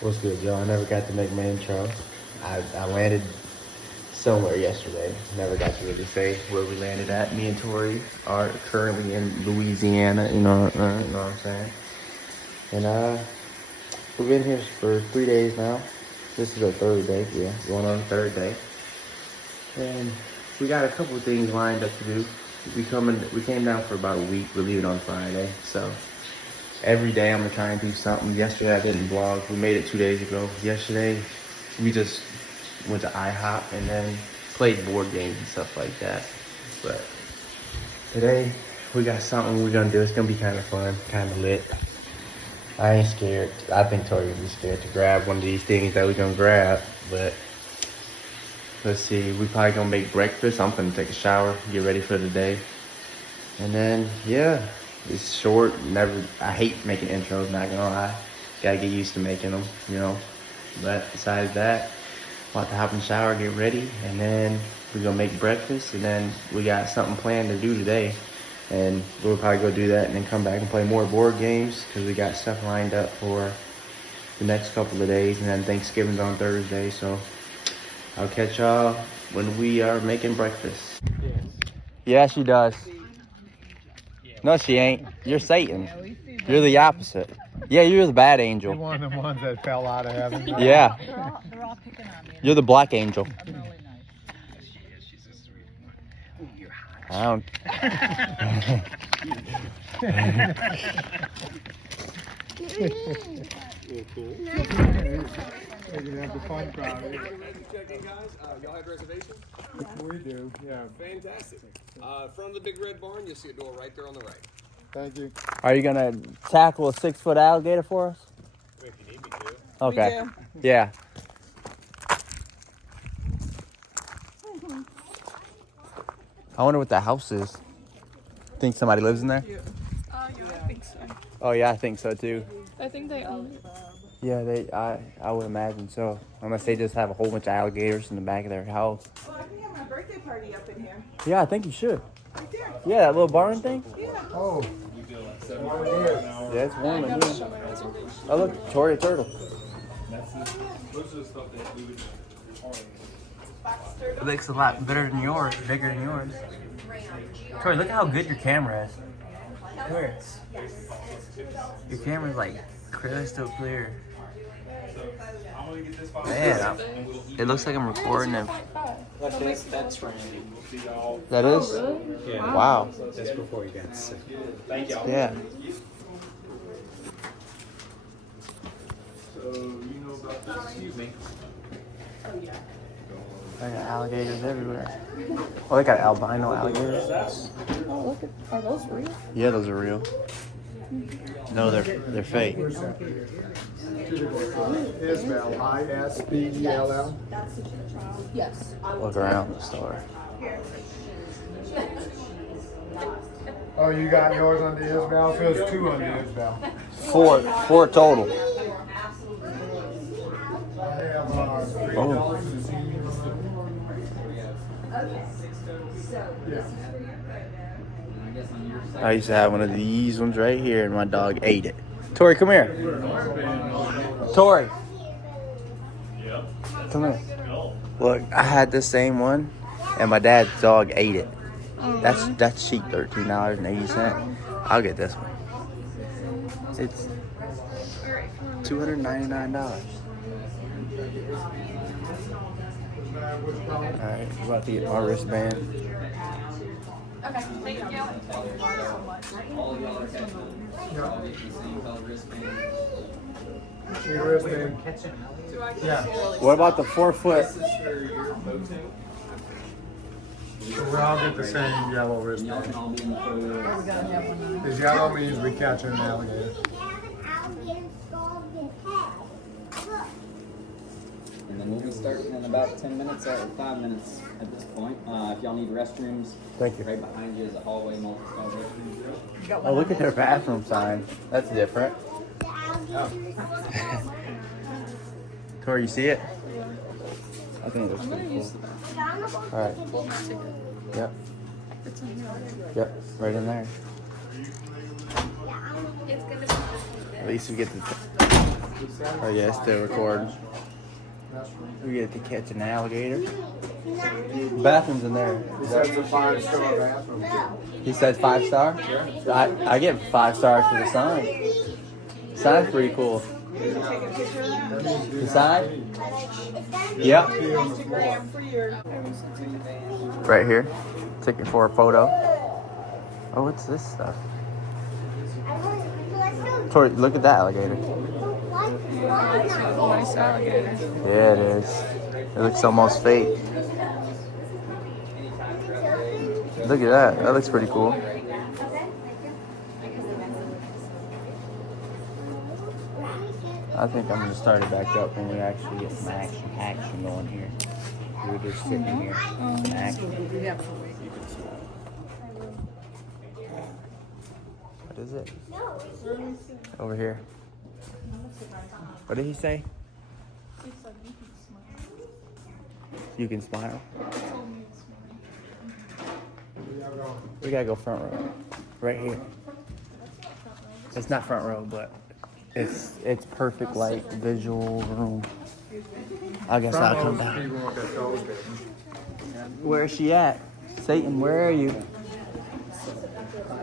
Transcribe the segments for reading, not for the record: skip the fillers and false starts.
What's good, y'all? I never got to make my intro. I landed somewhere yesterday. Never got to really say where we landed at. Me and Tori are currently in Louisiana, you know what I'm saying? And we've been here for 3 days now. This is our third day, yeah, going on the third day. And we got a couple of things lined up to do. We came down for about a week. We're leaving on Friday, so every day I'm gonna try and do something. Yesterday I didn't vlog. We made it 2 days ago. Yesterday we just went to IHOP and then played board games and stuff like that. But today we got something we're gonna do. It's gonna be kind of fun, kind of lit. I ain't scared. I think Tori would be scared to grab one of these things that we're gonna grab, but let's see. We probably gonna make breakfast. I'm gonna take a shower, get ready for the day, and then yeah. It's short, I hate making intros, not gonna lie. Gotta get used to making them, you know. But besides that, about to hop in the shower, get ready, and then we're gonna make breakfast, and then we got something planned to do today. And we'll probably go do that and then come back and play more board games, because we got stuff lined up for the next couple of days, and then Thanksgiving's on Thursday, so I'll catch y'all when we are making breakfast. Yeah, she does. No, she ain't. You're Satan. You're the opposite. Yeah, you're the bad angel. You're one of the ones that fell out of heaven. Yeah. They're all picking on me. You're the black angel. I'm really nice. I don't. We're gonna have the fun crowd. Checking, guys. Y'all have reservations? We do, yeah. Fantastic. Front of the big red barn, you'll see a door right there on the right. Thank you. Are you gonna tackle a 6-foot alligator for us? If you need me to. Okay. Yeah. I wonder what the house is. Think somebody lives in there? Yeah, I think so. Oh yeah, I think so too. I think they own it. Yeah, I would imagine so. Unless they just have a whole bunch of alligators in the back of their house. Oh, I think I have my birthday party up in here. Yeah, I think you should. Right there. Yeah, that little barn thing. Yeah. Oh. Yeah, it's warm in I never here. show my reservation. Oh look, Tori, a turtle. It looks a lot better than yours, bigger than yours. Tori, look how good your camera is. Where? Your camera's like crystal clear. Man, it looks like I'm recording it. That's Randy. That is? Yeah. Wow. That's before you got sick. Thank y'all. Yeah. So, you know about this? Excuse me. They got alligators everywhere. Oh, they got albino alligators. Oh, look at, are those real? Yeah, those are real. No, they're fake. Isbell, I-S-B-E-L-L. Yes. Look around the store. Oh, you got yours on the Isbell? So it's 2 on the Isbell. Four total. I have $3. Yeah. I used to have one of these ones right here, and my dog ate it. Tori, come here. Tori. Come here. Look, I had the same one, and my dad's dog ate it. That's cheap, $13.80. I'll get this one. It's $299. All right, I'm about to get my wristband. Okay, thank you. Your wristband. Yeah. What about the 4-foot? We all get the same yellow wristband. Because yellow means we catch an alligator. And then we'll be starting in about 10 minutes or 5 minutes at this point. If y'all need restrooms, Thank you. right behind you is a hallway, multi-stall restroom. Oh, look at their bathroom sign. That's different. Tori, you see it? I think it looks I'm gonna pretty use cool. the bathroom. All right. Pull my ticket. Yep. It's in here. Yep. Right in there. It's gonna be just like this. At least we get the. Oh yeah, it's still recording. We get to catch an alligator. Bathroom's in there. That's a 5-star bathroom. He said 5 star? I give 5 stars for the sign. Sign's pretty cool. The sign? Yep. Instagram for your. Right here. Taking for a photo. Oh, what's this stuff? Tori, look at that alligator. Nice alligator. Yeah, it is. It looks almost fake. Look at that. That looks pretty cool. I think I'm gonna start it back up when we actually get some action going here. We're just sitting here. Some action. What is it? Over here. What did he say? You can smile. We gotta go front row. Right here. It's not front row, but it's perfect light, visual room. I guess I'll come down. Where is she at? Satan, where are you?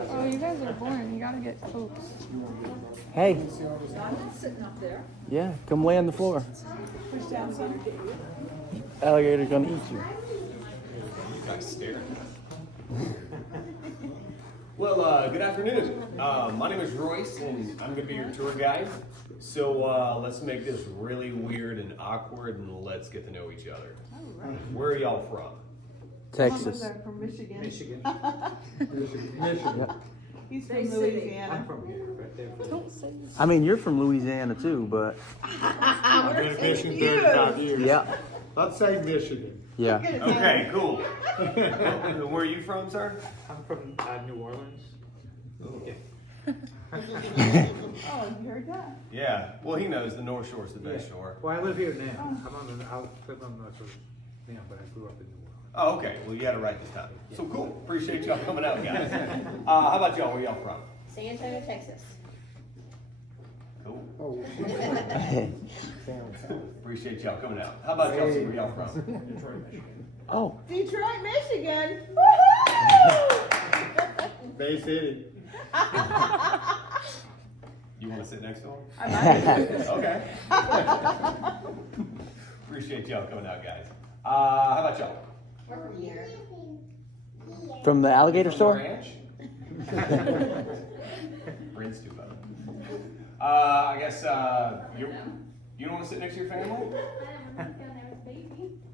Oh, you guys are boring. You gotta get close. Hey. Sitting up there. Yeah, come lay on the floor. Push down center. Alligator's gonna eat you. Guys staring. Well, good afternoon. My name is Royce, and I'm gonna be your tour guide. So let's make this really weird and awkward, and let's get to know each other. Where are y'all from? Texas. They're from Michigan. Michigan. He's from Louisiana. From here, right there. I mean, you're from Louisiana too, but I've been in Michigan 35 years. yeah, Let's say Michigan. yeah. Okay, cool. Where are you from, sir? I'm from New Orleans. Oh, you heard that? Yeah. Well, he knows the North Shore is the best shore. Well, I live here now. I live on the sort of, but I grew up in New Orleans. Oh, okay. Well, you had it right this time. So cool. Appreciate y'all coming out, guys. How about y'all? Where y'all from? San Antonio, Texas. Cool. Oh, Appreciate y'all coming out. How about y'all? Where y'all from? Oh, Detroit, Michigan. Woohoo! Bay City. You want to sit next to him? I might. Okay. Appreciate y'all coming out, guys. How about y'all? We're from here. from the alligator From the store? ranch? Brain's too low. I guess you don't want to sit next to your family?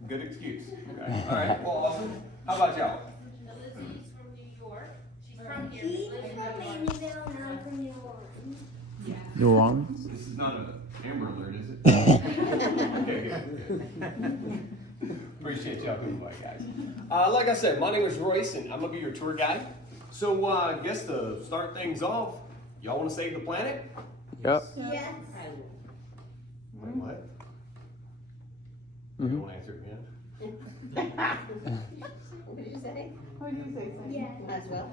Good excuse. Okay. All right. Well, awesome. How about y'all? Elizabeth's from New York. She's from here. He's from Amityville, and I'm from New Orleans. New Orleans? This is not an Amber Alert, is it? Okay, good. Appreciate y'all coming by, guys. Like I said, my name is Royce, and I'm gonna be your tour guide. So, I guess to start things off, y'all want to save the planet? Yep. Yes. Wait, what? You don't want to answer it again? What did you say? What did you say, Sam? Yes. As well.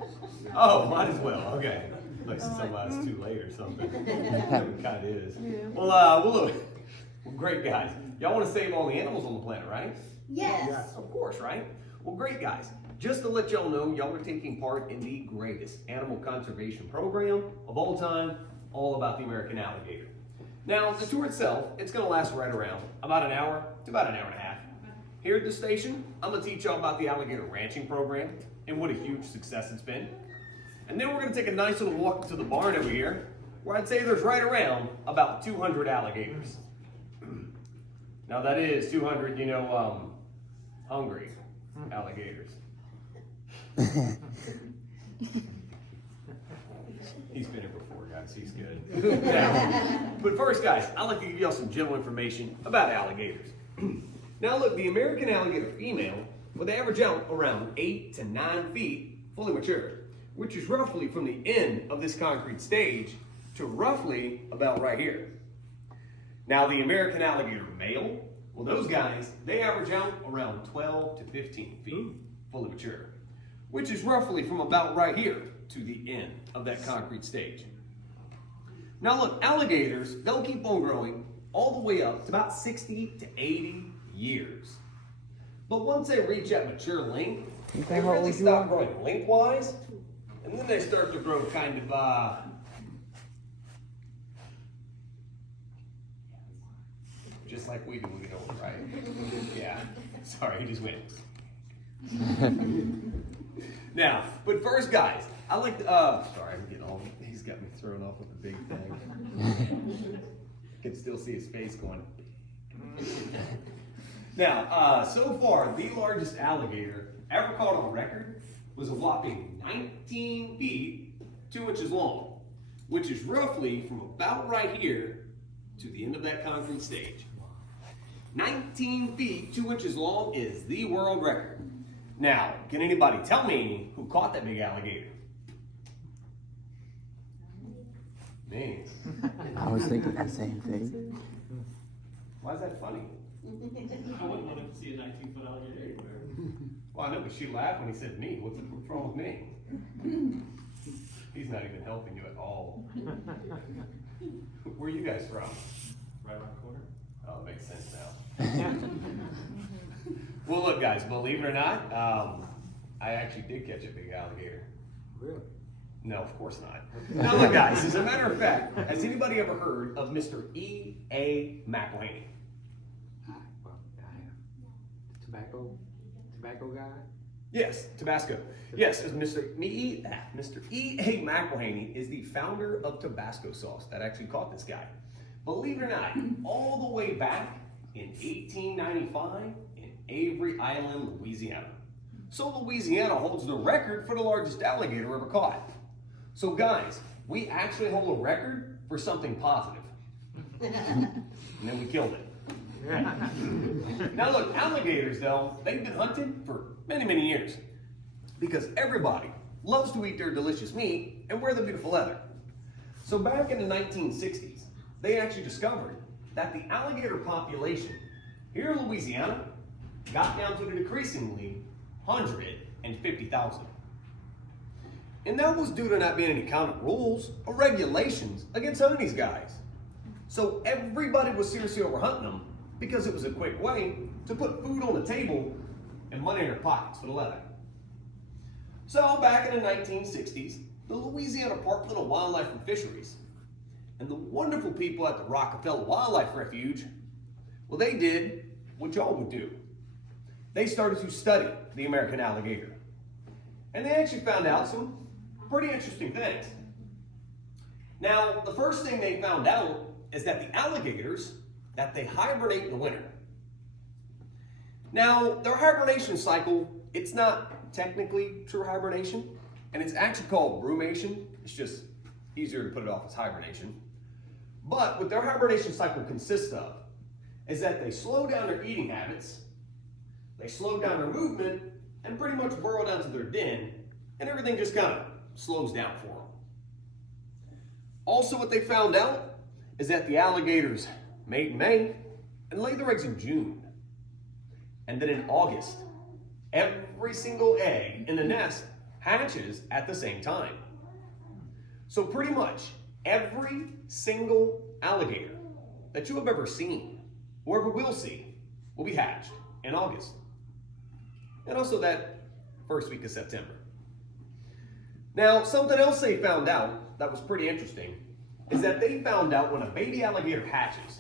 Oh, might as well. Okay. Like somebody's too late or something. It kind of is. Yeah. Well, look. Well, great guys. Y'all want to save all the animals on the planet, right? Yes. Of course, right? Well, great guys. Just to let y'all know, y'all are taking part in the greatest animal conservation program of all time, all about the American alligator. Now, the tour itself, it's going to last right around about an hour to about an hour and a half. Here at the station, I'm going to teach y'all about the alligator ranching program and what a huge success it's been. And then we're going to take a nice little walk to the barn over here, where I'd say there's right around about 200 alligators. Now that is 200, hungry alligators. He's been here before, guys. He's good. Now, but first, guys, I'd like to give y'all some general information about alligators. Now, look, the American alligator female will average out around 8 to 9 feet fully mature, which is roughly from the end of this concrete stage to roughly about right here. Now, the American alligator male, well, those guys, they average out around 12 to 15 feet fully mature, which is roughly from about right here to the end of that concrete stage. Now look, alligators, they'll keep on growing all the way up to about 60 to 80 years. But once they reach that mature length, they really stop growing lengthwise, and then they start to grow kind of, just like we do, right? Yeah, sorry, he just went. Now, but first, guys, I like sorry, I'm getting all, he's got me thrown off with the big thing. Can still see his face going. Now, so far, the largest alligator ever caught on record was a whopping 19 feet, 2 inches long, which is roughly from about right here to the end of that concrete stage. 19 feet, 2 inches long is the world record. Now, can anybody tell me who caught that big alligator? Me. I was thinking that same thing. Why is that funny? I wouldn't want to see a 19-foot alligator anywhere. Well, I know, but she laughed when he said me. What's wrong with me? He's not even helping you at all. Where are you guys from? Right around the corner. Oh, it makes sense now. Well, look, guys, believe it or not, I actually did catch a big alligator. Really? No, of course not. Now, look, guys, as a matter of fact, has anybody ever heard of Mr. E.A. McElhaney? Well, I am. Tobacco guy? Yes, Tabasco. Yes, as Mr. E.A. McElhaney is the founder of Tabasco sauce that actually caught this guy. Believe it or not, all the way back in 1895 in Avery Island, Louisiana. So Louisiana holds the record for the largest alligator ever caught. So guys, we actually hold a record for something positive. And then we killed it. Now look, alligators though, they've been hunted for many, many years because everybody loves to eat their delicious meat and wear the beautiful leather. So back in the 1960s, they actually discovered that the alligator population here in Louisiana got down to the decreasingly 150,000. And that was due to not being any kind of rules or regulations against hunting these guys. So everybody was seriously over hunting them because it was a quick way to put food on the table and money in their pockets for the leather. So back in the 1960s, the Louisiana Department of Wildlife and Fisheries and the wonderful people at the Rockefeller Wildlife Refuge, well, they did what y'all would do. They started to study the American alligator. And they actually found out some pretty interesting things. Now, the first thing they found out is that the alligators, that they hibernate in the winter. Now, their hibernation cycle, it's not technically true hibernation, and it's actually called brumation. It's just easier to put it off as hibernation. But what their hibernation cycle consists of is that they slow down their eating habits, they slow down their movement, and pretty much burrow down to their den, and everything just kind of slows down for them. Also, what they found out is that the alligators mate in May and lay their eggs in June. And then in August, every single egg in the nest hatches at the same time. So pretty much every single alligator that you have ever seen, or ever will see, will be hatched in August. And also that first week of September. Now, something else they found out that was pretty interesting is that they found out when a baby alligator hatches,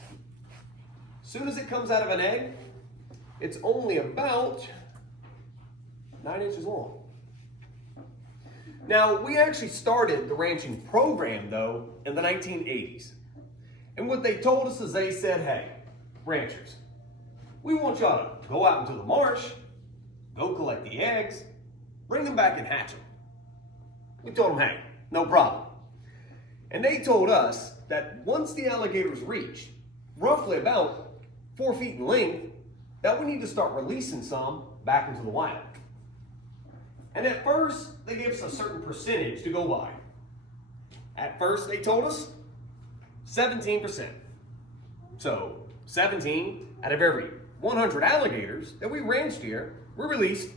as soon as it comes out of an egg, it's only about 9 inches long. Now, we actually started the ranching program, though, in the 1980s. And what they told us is they said, hey, ranchers, we want y'all to go out into the marsh, go collect the eggs, bring them back and hatch them. We told them, hey, no problem. And they told us that once the alligators reach roughly about 4 feet in length, that we need to start releasing some back into the wild. And at first, they gave us a certain percentage to go by. At first, they told us 17%. So 17 out of every 100 alligators that we ranched here were released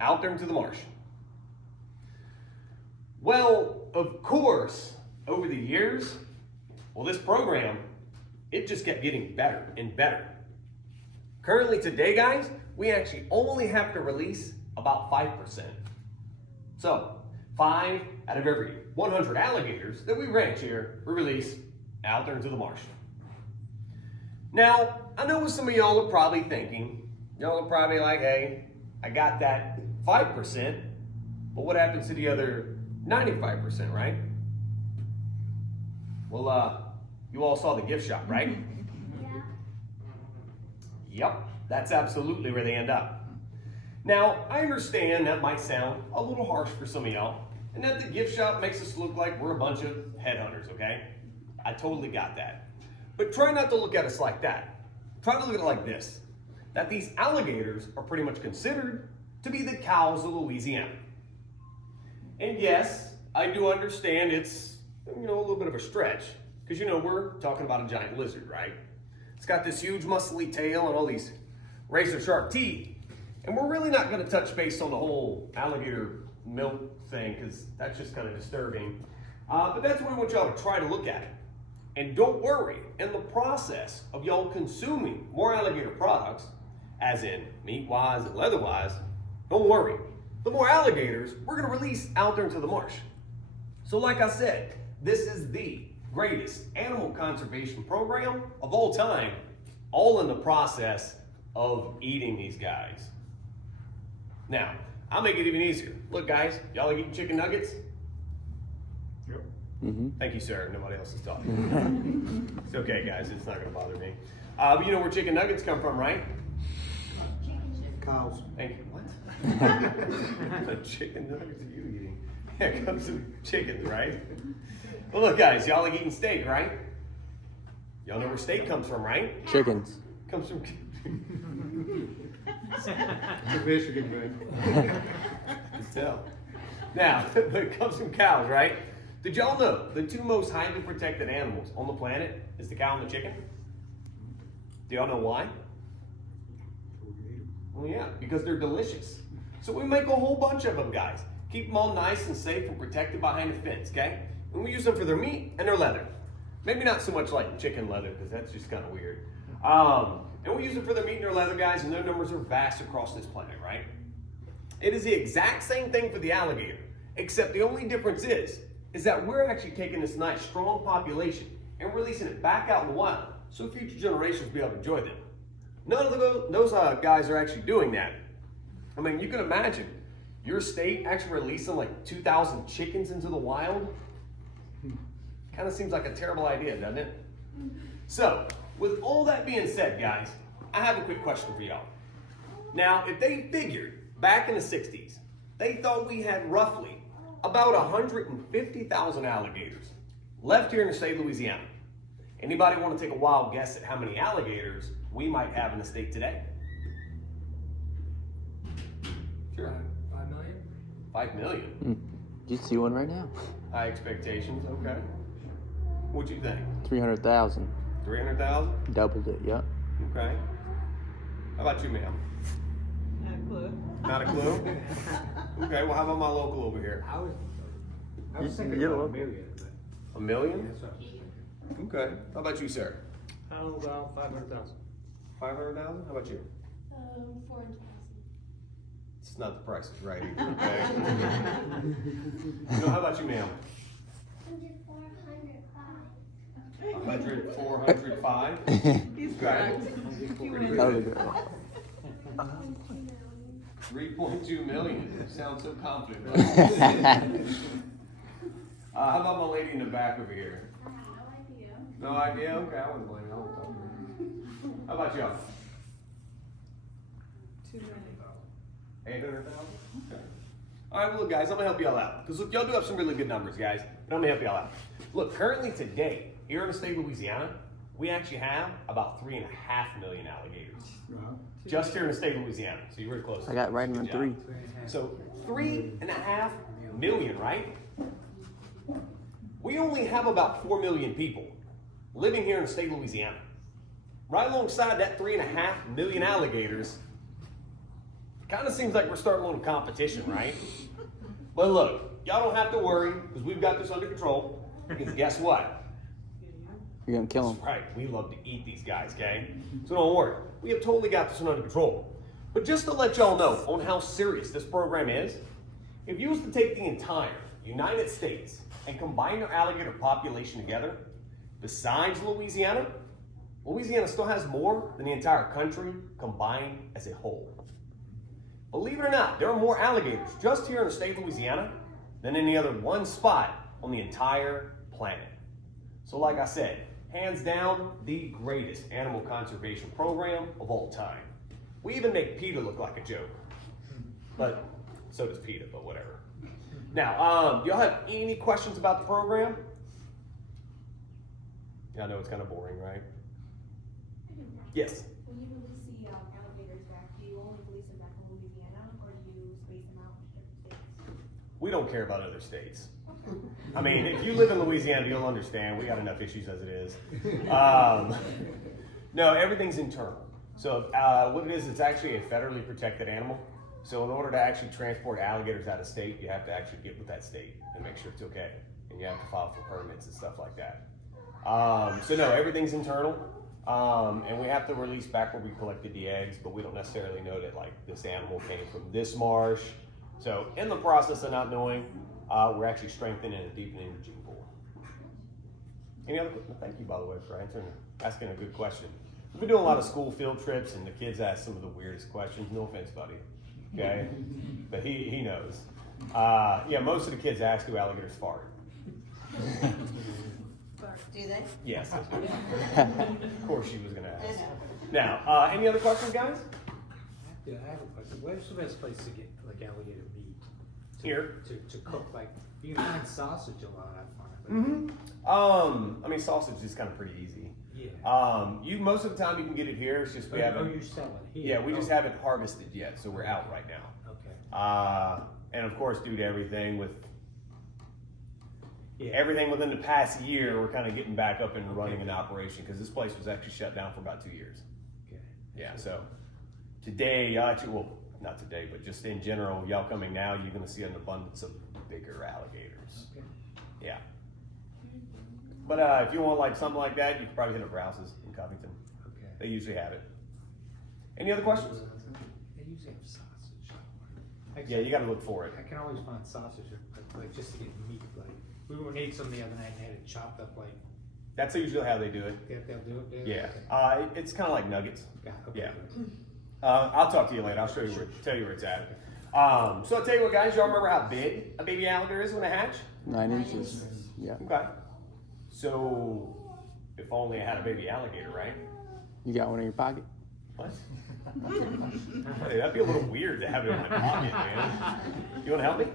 out there into the marsh. Well, of course, over the years, Well, this program, it just kept getting better and better. Currently today, guys, we actually only have to release about 5%. So 5 out of every 100 alligators that we ranch here, we release out there into the marsh. Now, I know what some of y'all are probably thinking. Y'all are probably like, hey, I got that 5%, but what happens to the other 95%, right? Well, you all saw the gift shop, right? Yeah. Yep, that's absolutely where they end up. Now, I understand that might sound a little harsh for some of y'all, and that the gift shop makes us look like we're a bunch of headhunters, okay? I totally got that. But try not to look at us like that. Try to look at it like this, that these alligators are pretty much considered to be the cows of Louisiana. And yes, I do understand it's, a little bit of a stretch, because we're talking about a giant lizard, right? It's got this huge muscly tail and all these razor sharp teeth. And we're really not going to touch base on the whole alligator milk thing, because that's just kind of disturbing. But that's what I want y'all to try to look at it. And don't worry, in the process of y'all consuming more alligator products, as in meat-wise and leather-wise, don't worry. The more alligators we're going to release out there into the marsh. So like I said, this is the greatest animal conservation program of all time, all in the process of eating these guys. Now, I'll make it even easier. Look, guys, y'all are eating chicken nuggets? Yep. Thank you, sir. Nobody else is talking. It's okay, guys. It's not going to bother me. But you know where chicken nuggets come from, right? Cows. Thank you. What? The chicken nuggets are you eating? Yeah, it comes from chickens, right? Well, look, guys. Y'all are eating steak, right? Y'all know where steak comes from, right? Chickens. Comes from... It's a Michigan thing. Can tell. Now, it comes from cows, right? Did y'all know the two most highly protected animals on the planet is the cow and the chicken? Do y'all know why? Well, yeah, because they're delicious. So we make a whole bunch of them, guys. Keep them all nice and safe and protected behind a fence, okay? And we use them for their meat and their leather. Maybe not so much like chicken leather, because that's just kind of weird. And we use them for their meat and their leather, guys, and their numbers are vast across this planet, right? It is the exact same thing for the alligator, except the only difference is that we're actually taking this nice, strong population and releasing it back out in the wild so future generations will be able to enjoy them. None of those guys are actually doing that. I mean, you can imagine your state actually releasing like 2,000 chickens into the wild. Kind of seems like a terrible idea, doesn't it? So, with all that being said, guys, I have a quick question for y'all. Now, if they figured back in the 60s, they thought we had roughly about 150,000 alligators left here in the state of Louisiana. Anybody want to take a wild guess at how many alligators we might have in the state today? Sure. 5 million? 5 million. You see one right now. High expectations, okay. What you think? 300,000. 300,000? Doubled it, yep. Okay. How about you, ma'am? Not a clue. Not a clue? Okay, well, how about my local over here? I was You- thinking you're about a welcome. million. A million? Yes, sir. Okay. How about you, sir? How about 500,000? 500,000? How about you? 400,000. It's not the price is right either, okay? How about you, ma'am? 100, 405. 100, 405? He's Okay. correct. That was a good one. 3.2 million. You sound so confident. How about my lady in the back over here? No idea? Okay, I wouldn't blame you. I won't talk to her. How about y'all? 800,000? Okay. All right, well, look, guys, I'm gonna help y'all out. Because look, y'all do have some really good numbers, guys. But I'm gonna help y'all out. Look, currently today, here in the state of Louisiana, we actually have about 3.5 million alligators. Just here in the state of Louisiana. So you're really close. I got right on Good job. 3. So 3.5 million, right? We only have about 4 million people living here in the state of Louisiana. Right alongside that 3.5 million alligators, kind of seems like we're starting a little competition, right? But look, y'all don't have to worry because we've got this under control. Because guess what? You're gonna kill That's him. right, we love to eat these guys, gang. So don't worry, we have totally got this one under control. But just to let y'all know on how serious this program is, if you was to take the entire United States and combine their alligator population together, besides Louisiana, Louisiana still has more than the entire country combined as a whole. Believe it or not, there are more alligators just here in the state of Louisiana than any other one spot on the entire planet. So like I said, hands down, the greatest animal conservation program of all time. We even make PETA look like a joke. But so does PETA, but whatever. Now, do y'all have any questions about the program? Yeah, I know it's kind of boring, right? Yes. When you release the alligators back, do you only release them back in Louisiana, or do you space them out in different states? We don't care about other states. I mean, if you live in Louisiana, you'll understand. We got enough issues as it is. No, everything's internal. So what it is, it's actually a federally protected animal. So in order to actually transport alligators out of state, you have to actually get with that state and make sure it's okay. And you have to file for permits and stuff like that. So no, everything's internal. And we have to release back where we collected the eggs, but we don't necessarily know that like this animal came from this marsh. So in the process of not knowing, we're actually strengthening and deepening the gene pool. Any other? Thank you, by the way, for asking a good question. We've been doing a lot of school field trips, and the kids ask some of the weirdest questions. No offense, buddy. Okay, but he knows. Yeah, most of the kids ask do alligators fart. Do they? Yes. Of course, she was gonna ask. Now, any other questions, guys? Yeah, I have a question. Where's the best place to get like alligator meat? Here. To cook, like you can find sausage a lot, I find. I mean, sausage is kind of pretty easy. Yeah. You most of the time you can get it here. It's just we haven't. Oh, you sell it here. Yeah, we just haven't harvested yet, so we're out right now. Okay. And of course, due to everything with Yeah. everything within the past year, we're kind of getting back up and running in operation because this place was actually shut down for about 2 years. Okay. Yeah, so today, actually, well, not today, but just in general, y'all coming now, you're going to see an abundance of bigger alligators. Okay. Yeah. But if you want like something like that, you can probably hit up Rouse's in Covington. Okay. They usually have it. Any other questions? They usually have sausage. Like, Yeah, you got to look for it. I can always find sausage, like just to get meat. Like we were ate some the other night and had it chopped up. Like That's usually how they do it. they'll do it. Yeah. Okay. It's kind of like nuggets. Okay. Yeah. I'll talk to you later. I'll show you tell you where it's at. So I'll tell you what, guys. Y'all remember how big a baby alligator is when it hatch? 9 inches. Yeah. Okay. So if only I had a baby alligator, right? You got one in your pocket? What? Hey, that'd be a little weird to have it in my pocket, man. You want to help me?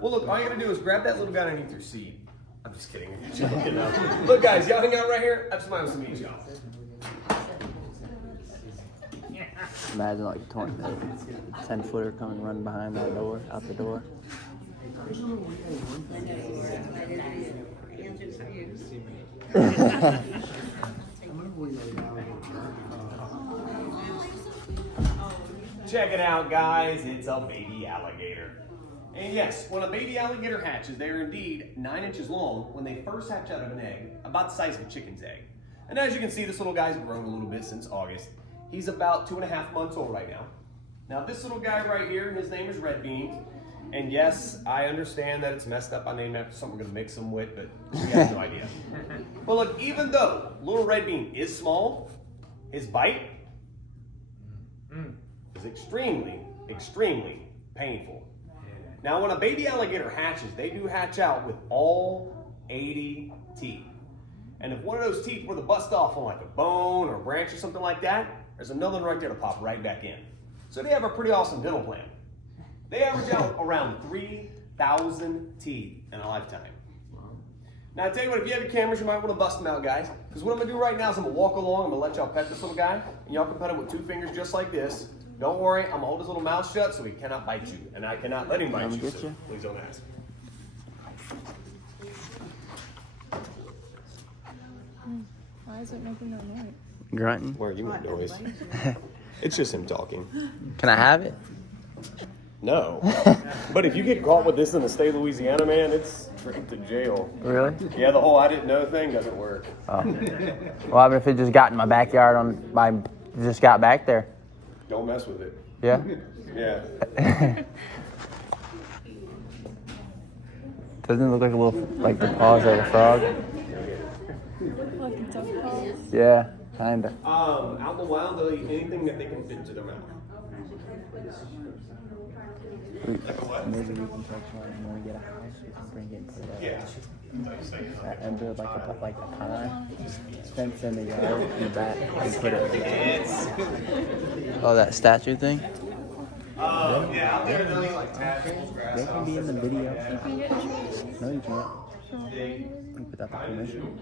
Well, look, all you gotta do is grab that little guy underneath your seat. I'm just kidding. I'm joking. Look, guys, y'all hang out right here. I just might have some meat, y'all. Imagine like a 10-footer coming running behind that door, out the door. Check it out, guys. It's a baby alligator. And yes, when a baby alligator hatches, they are indeed 9 inches long when they first hatch out of an egg, about the size of a chicken's egg. And as you can see, this little guy's grown a little bit since August. He's about 2.5 months old right now. Now this little guy right here, his name is Red Bean. And yes, I understand that it's messed up. I named him after something we're gonna mix him with, but we have no idea. Well, look, even though little Red Bean is small, his bite is extremely, extremely painful. Now, when a baby alligator hatches, they do hatch out with all 80 teeth. And if one of those teeth were to bust off on like a bone or a branch or something like that, there's another one right there to pop right back in. So they have a pretty awesome dental plan. They average out around 3,000 teeth in a lifetime. Now, I tell you what, if you have your cameras, you might want to bust them out, guys. Because what I'm going to do right now is I'm going to walk along, I'm going to let y'all pet this little guy, and y'all can pet him with 2 fingers just like this. Don't worry, I'm going to hold his little mouth shut so he cannot bite you. And I cannot let him bite you, so please don't ask. Why is it making no noise? Grunting. Where are you make noise? It's just him talking. Can I have it? No. But if you get caught with this in the state of Louisiana, man, it's straight to jail. Really? Yeah, the whole I didn't know thing doesn't work. Oh. Well, I mean, if it just got in my backyard just got back there. Don't mess with it. Yeah? Yeah. Doesn't it look like a little, like the paws of a frog? Like a duck paws. Yeah, kinda. Out in the wild, they'll eat anything that they can fit into their mouth. Maybe we can talk to when we get a house, we can bring it and put it up. Yeah. And build like a pond, fence in the yard in the back and put it. Oh, that statue thing? Yeah, out there they'll eat like tassels, grass. They can be in the video. You can get trees. No, you can't. Without the permission.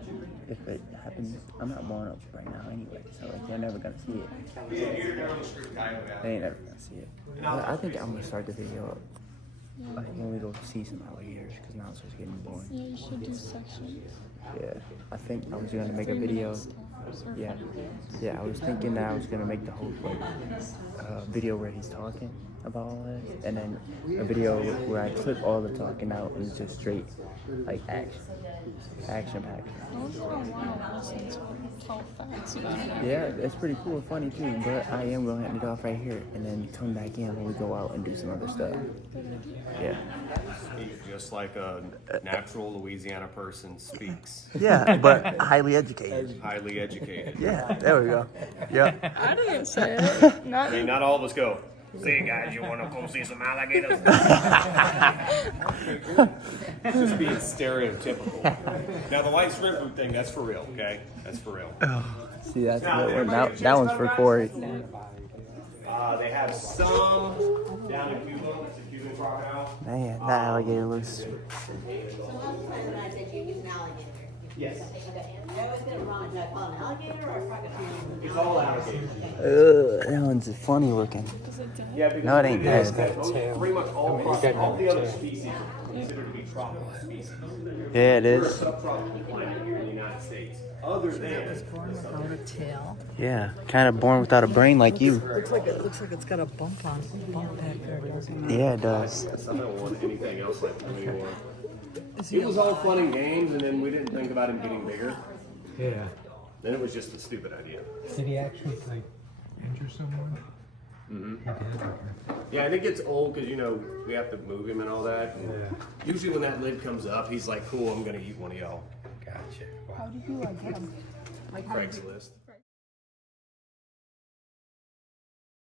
If it happens, I'm not born up right now anyway, so like you're never gonna see it. They ain't never gonna see it. But I think I'm gonna start the video up. Like when we go see some alligators, because now it's just getting boring. Yeah, you should do sections. Yeah, I think I was gonna make a video. Yeah, I was thinking that I was gonna make the whole like video where he's talking about all this, and then a video where I clip all the talking out and it's just straight like action packed. I don't want to listen to tell facts about it. Yeah, it's pretty cool and funny too, but I am gonna end it off right here and then come back in when we go out and do some other stuff. Yeah. Just like a natural Louisiana person speaks. Yeah, but highly educated. Highly educated. Yeah, there we go. Yep. I didn't say it. I mean, not all of us go, "See, guys, you want to go see some alligators?" Just being stereotypical. Now, the white shrimp food thing, that's for real, okay? That's for real. See, that's a good one. That one's for Corey. They have some down in Cuba. It's a Cuban crocodile. Man, that alligator looks. So last time when I said you use an alligator. Yes. I was gonna run, do I call it an alligator or a crocodile? It's all alligators. That one's funny looking. Yeah, because No, it ain't dead. pretty much all the other species are considered to be tropical species. Yeah, it We're a is. subtropical climate here in the United States. Other than Without a tail. Yeah, kind of born without a brain like you. Looks like it's got a bump back there, doesn't it? Yeah, it does. I don't want anything else like that anymore. It was all fun and games, and then we didn't think about him getting bigger. Yeah. Then it was just a stupid idea. Did he actually like injure someone? Mm-hmm. Yeah, and it gets old because, you know, we have to move him and all that. And usually when that lid comes up, he's like, cool, I'm going to eat one of y'all. Gotcha. How did you get him? Craigslist.